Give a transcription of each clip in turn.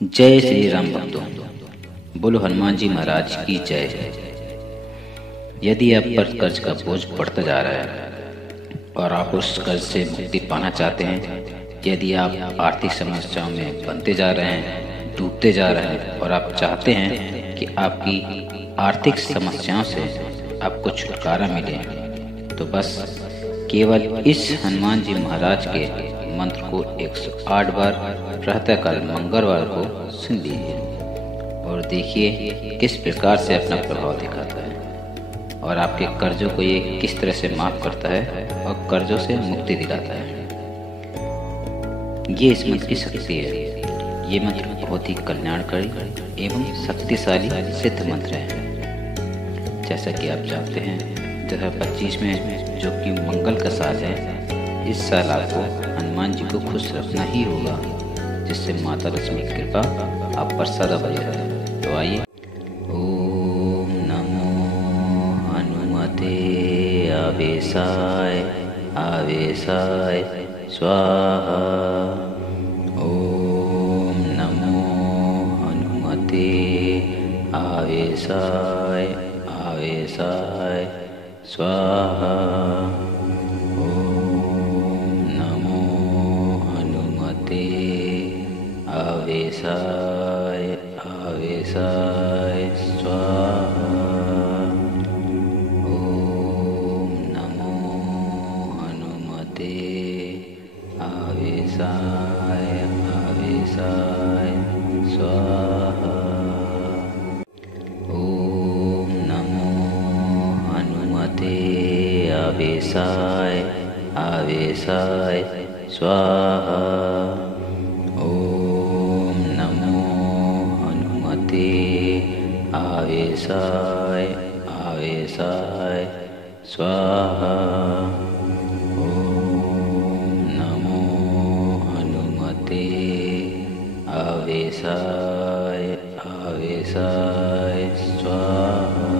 जय श्री राम भक्तों, बोलो हनुमान जी महाराज की जय। यदि आप पर कर्ज का बोझ बढ़ता जा रहा है और आप उस कर्ज से मुक्ति पाना चाहते हैं, यदि आप आर्थिक समस्याओं में बनते जा रहे हैं, डूबते जा रहे हैं और आप चाहते हैं कि आपकी आर्थिक समस्याओं से आपको छुटकारा मिले, तो बस केवल इस हनुमान जी महाराज के मंत्र को 108 बार प्रातःकाल मंगलवार को सुन लीजिए और देखिए किस प्रकार से अपना प्रभाव दिखाता है और आपके कर्जों को ये किस तरह से माफ करता है और कर्जों से मुक्ति दिलाता है। ये इस मंत्र की शक्ति है। ये मंत्र बहुत ही कल्याणकारी एवं शक्तिशाली सिद्ध मंत्र है। जैसा कि आप जानते हैं 2025 में जो कि मंगल का साल है, इस साल आपको हनुमान जी को खुश रखना ही होगा, जिससे माता लक्ष्मी की कृपा आप पर सदा बनी रहे। तो आइए, ओम नमो हनुमते आवेशाय आवेशाय स्वाहा। ओम नमो हनुमते आवेशाय आवेशाय स्वाहा। आवेशाय आवेशाय स्वाहा। ओम नमो हनुमते आवेशाय आवेशाय स्वाहा। ओम नमो हनुमते आवेशाय आवेशाय स्वाहा। आवेशाय आवेशाय स्वाहा। ओम नमो हनुमते आवेशाय आवेशाय स्वाहा। ओम नमो हनुमते आवेशाय आवेशाय स्वाहा।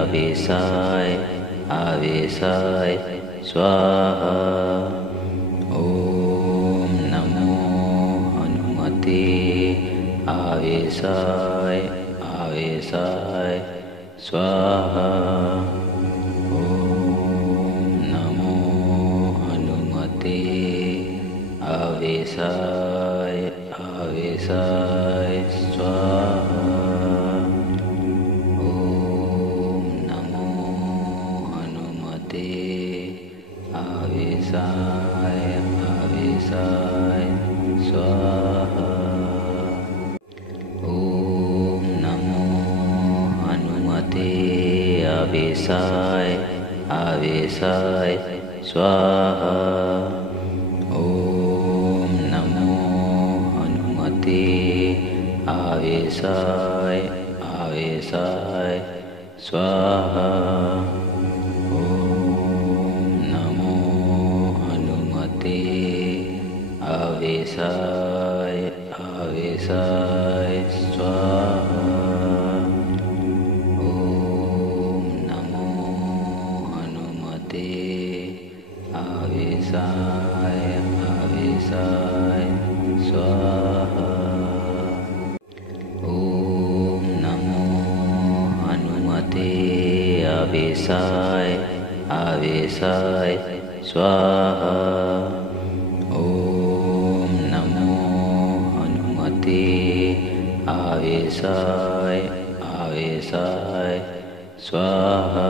आवेशाय आवेशाय स्वाहा। ओम नमो हनुमते आवेशाय आवेशाय स्वाहा। ओम नमो हनुमते आवेशाय आवेशाय स्वाहा। आवेशाय आवेशाय स्वाहा। ओम नमो हनुमते आवेशाय आवेशाय स्वाहा। ओम नमो हनुमते आवेशाय आवेशाय स्वाहा। आवेशाय आवेशाय स्वाहा। ओम नमो हनुमते आवेशाय आवेशाय स्वाहा। ओम नमो हनुमते आवेशाय आवेशाय स्वाहा।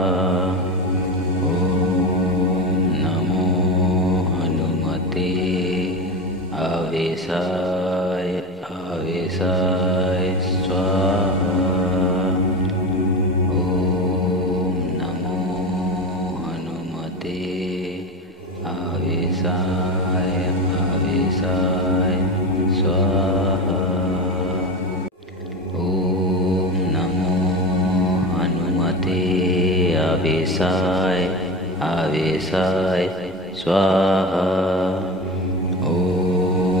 आवेशाय आवेशाय स्वाहा। ओम नमो हनुमते आवेशाय आवेशाय स्वाहा। ओम नमो हनुमते आवेशाय आवेशाय स्वाहा। आवेशाय आवेशाय स्वाहा। ओम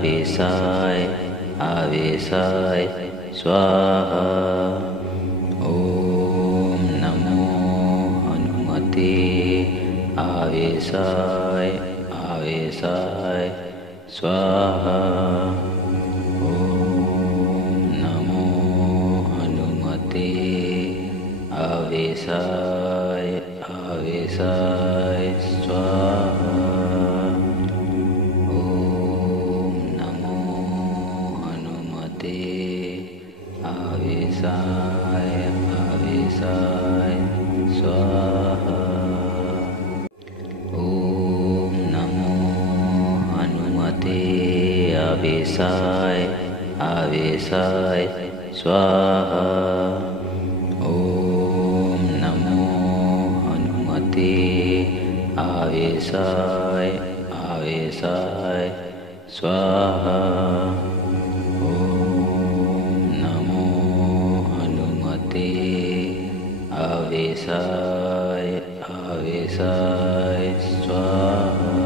आवेशाय आवेशाय स्वाहा। ॐ नमो हनुमते आवेशाय आवेशाय स्वाहा। आवेशाय आवेशाय स्वाहा। ॐ नमो हनुमते आवेशाय आवेशाय स्वाहा। ॐ नमो हनुमते आवेशाय आवेशाय स्वाहा। आवेशाय आवेशाय स्वाहा। ॐ नमो हनुमते आवेशाय आवेशाय स्वाहा। ॐ नमो हनुमते आवेशाय आवेशाय स्वाहा।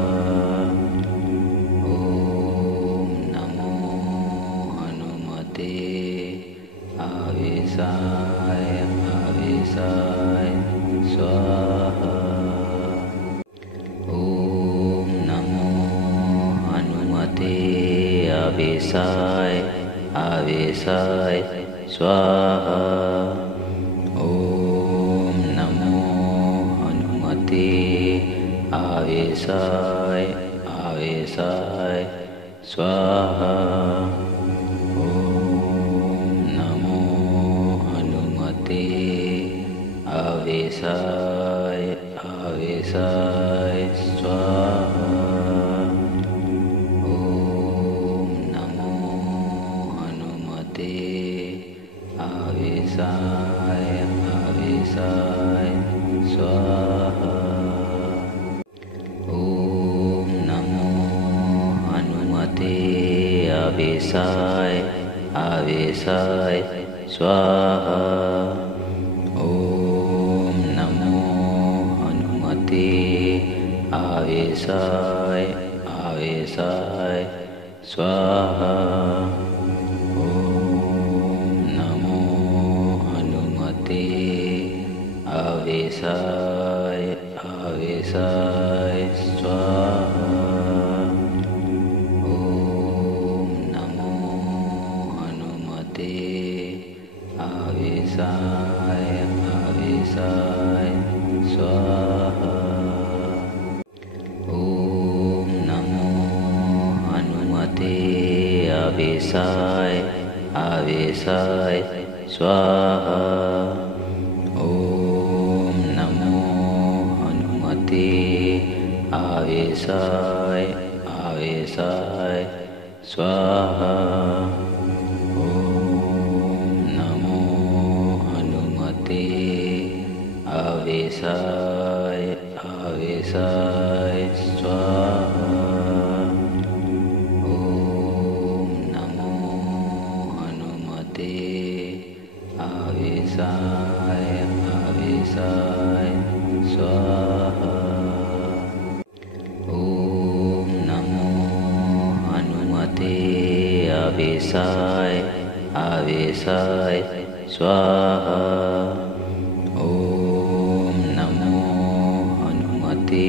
आवेशाय आवेशाय स्वाहा। ॐ नमो हनुमते आवेशाय आवेशाय स्वाहा। ॐ नमो हनुमते आवेशाय आवेशाय स्वाहा। आवेशाय आवेशाय स्वाहा। ॐ नमो हनुमते आवेशाय आवेशाय स्वाहा। ॐ नमो हनुमते आवेशाय आवेशाय स्वाहा। आवेशाय आवेशाय स्वाहा। ॐ नमो हनुमते आवेशाय आवेशाय स्वाहा। ॐ नमो हनुमते आवेशाय आवेशाय स्वाहा। आवेशाय आवेशाय स्वाहा। ॐ नमो हनुमते आवेशाय आवेशाय स्वाहा। ॐ नमो हनुमते आवेशाय आवेशाय स्वाहा। आवेशाय आवेशाय स्वाहा। ॐ नमो हनुमते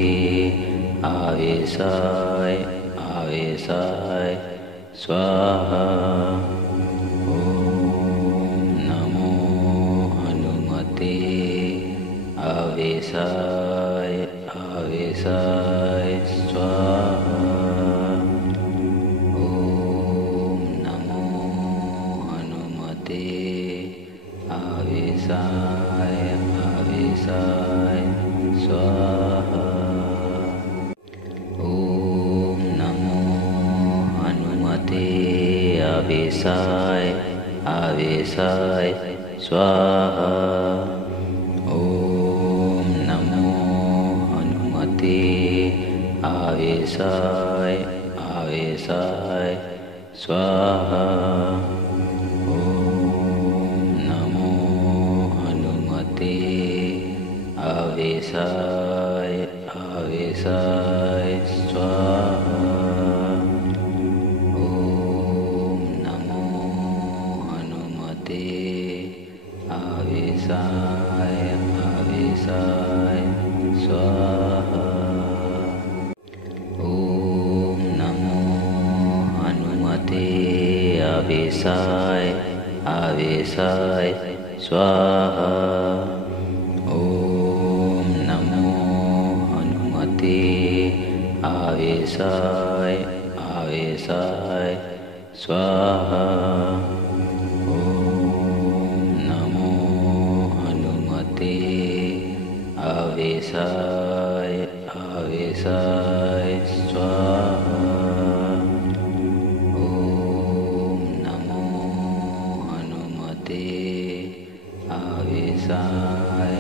आवेशाय आवेशाय स्वाहा। ॐ नमो हनुमते आवेशाय आवेशाय स्वाहा। आवेशाय आवेशाय स्वाहा। ॐ नमो हनुमते आवेशाय आवेशाय स्वाहा। ॐ नमो हनुमते आवेशाय आवेशाय स्वाहा। आवेशाय आवेशाय स्वाहा। ॐ आवेशाय आवेशाय स्वाहा। ॐ नमो हनुमते आवेशाय आवेशाय स्वाहा। ॐ नमो हनुमते आवेशाय आवेशाय स्वाहा। आवेशाय आवेशाय स्वाहा। ॐ नमो हनुमते आवेशाय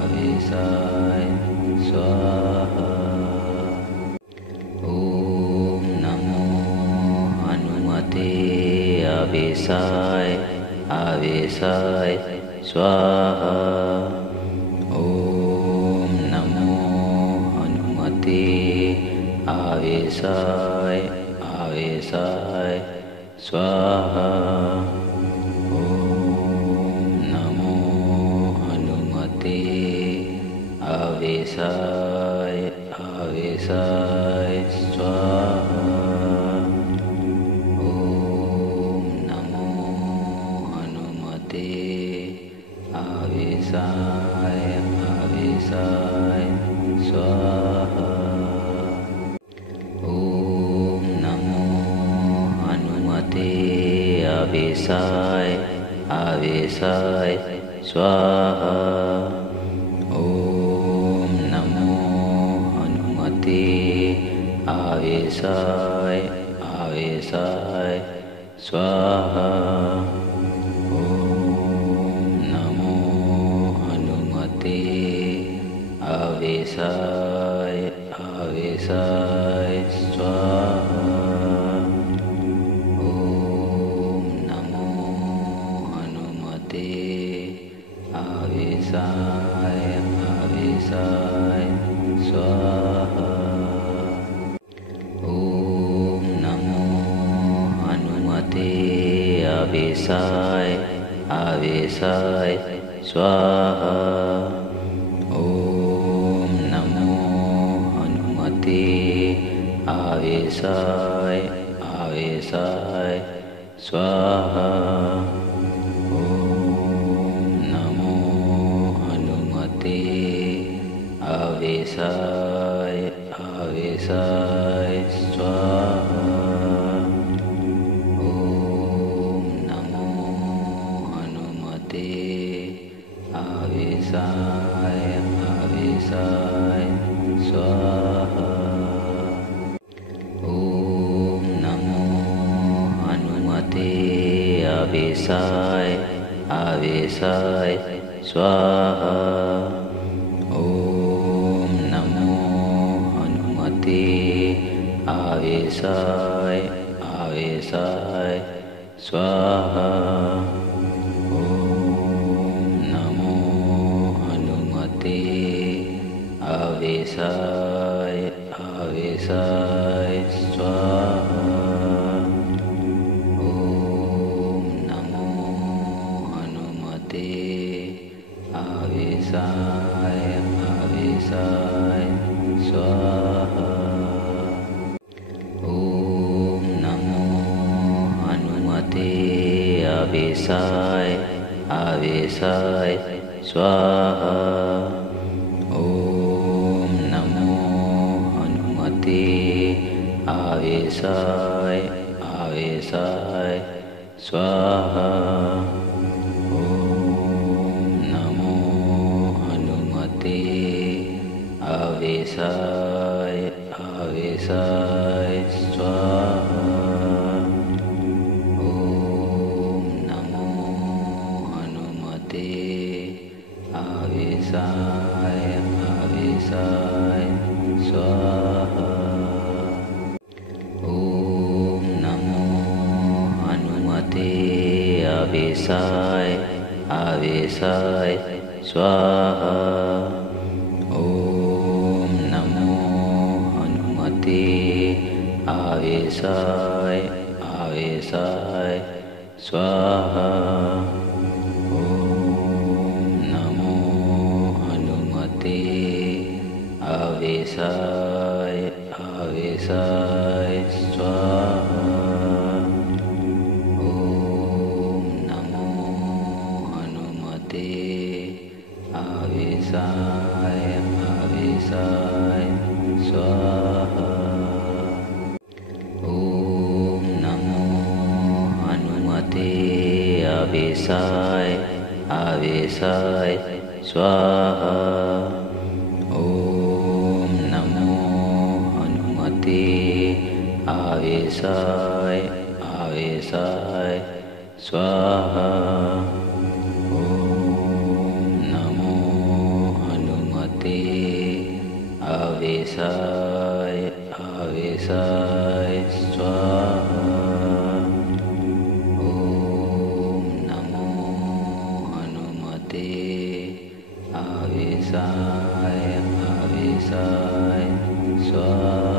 आवेशाय स्वाहा। ॐ नमो हनुमते आवेशाय आवेशाय स्वाहा। आवेशाय आवेशाय स्वाहा। ॐ नमो हनुमते आवेशाय आवेशाय स्वाहा। ॐ नमो हनुमते आवेशाय आवेशाय स्वाहा। आवेशाय आवेशाय स्वाहा। ॐ नमो हनुमते आवेशाय आवेशाय स्वाहा। ॐ नमो हनुमते आवेशाय आवेशाय स्वाहा। आवेशाय आवेशाय स्वाहा। ॐ नमो हनुमते आवेशाय आवेशाय स्वाहा। ॐ नमो हनुमते आवेशाय आवेशाय स्वाहा। आवेशाय आवेशाय स्वाहा। ॐ नमो हनुमते आवेशाय आवेशाय स्वाहा। ॐ नमो हनुमते आवेशाय आवेशाय स्वाहा। आवेशाय आवेशाय स्वाहा। ॐ नमो हनुमते आवेशाय आवेशाय स्वाहा। ॐ नमो हनुमते आवेशाय आवेशाय स्वाहा। आवेशाय आवेशाय स्वाहा। ॐ नमो हनुमते आवेशाय आवेशाय स्वाहा। ॐ नमो हनुमते आवेशाय आवेशाय स्वाहा। आवेशाय आवेशाय स्वाहा। ॐ नमो हनुमते आवेशाय आवेशाय स्वाहा। ॐ नमो हनुमते आवेशाय आवेशाय स्वाहा। ॐ आवेशाय आवेशाय स्वाहा। ॐ नमो हनुमते आवेशाय आवेशाय स्वाहा। ॐ नमो हनुमते आवेशाय आवेशाय स्वाहा। आवेशाय आवेशाय स्वाहा। ॐ नमो हनुमते आवेशाय आवेशाय स्वाहा।